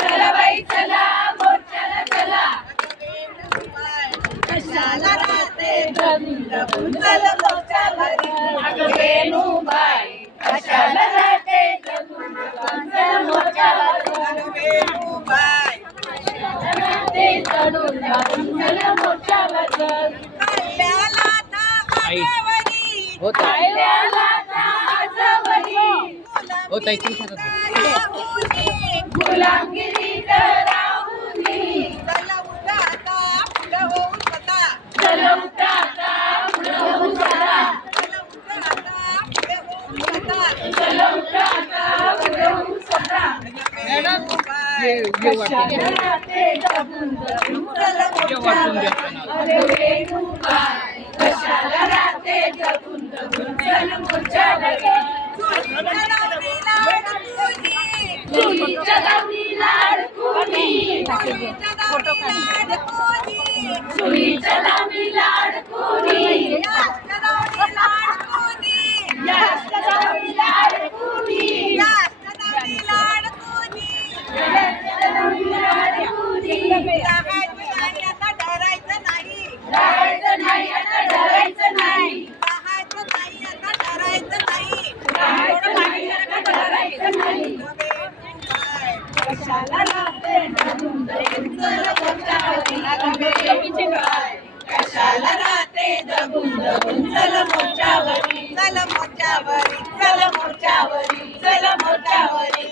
चला बाई चला मोर्चाला चला कशाला राहते दबून दबून चल मोर्चावरी अगं वेणूबाई कशाला राहते दबून दबून चल मोर्चावरी अगं वेणूबाई कशाला राहते दबून दबून चल मोर्चावरी काल्याला आजवरी काल्याला आजवरी हो ताई तुम्ही गुलामगिरी राहुनी चला उठा आता पुढे होऊन स्वतः चला उठा आता पुढे होऊन स्वतः चला उठा आता पुढे होऊन स्वतः मॅडम कशाला राहते दबून दबून चला मोर्चावरी अरे वेणूबाई कशाला राहते दबून दबून चला मोर्चावरी सुईच्या दावणीला अडकूनी सुईच्या दावणीला अडकूनी डरायचं नाही आता डरायचं नाही कशाला राहते दबून दबून चल मोर्चावरी कशाला राहते दबून दबून चल मोर्चावरी चल मोर्चावरी चल मोर्चावरी चल मोर्चावरी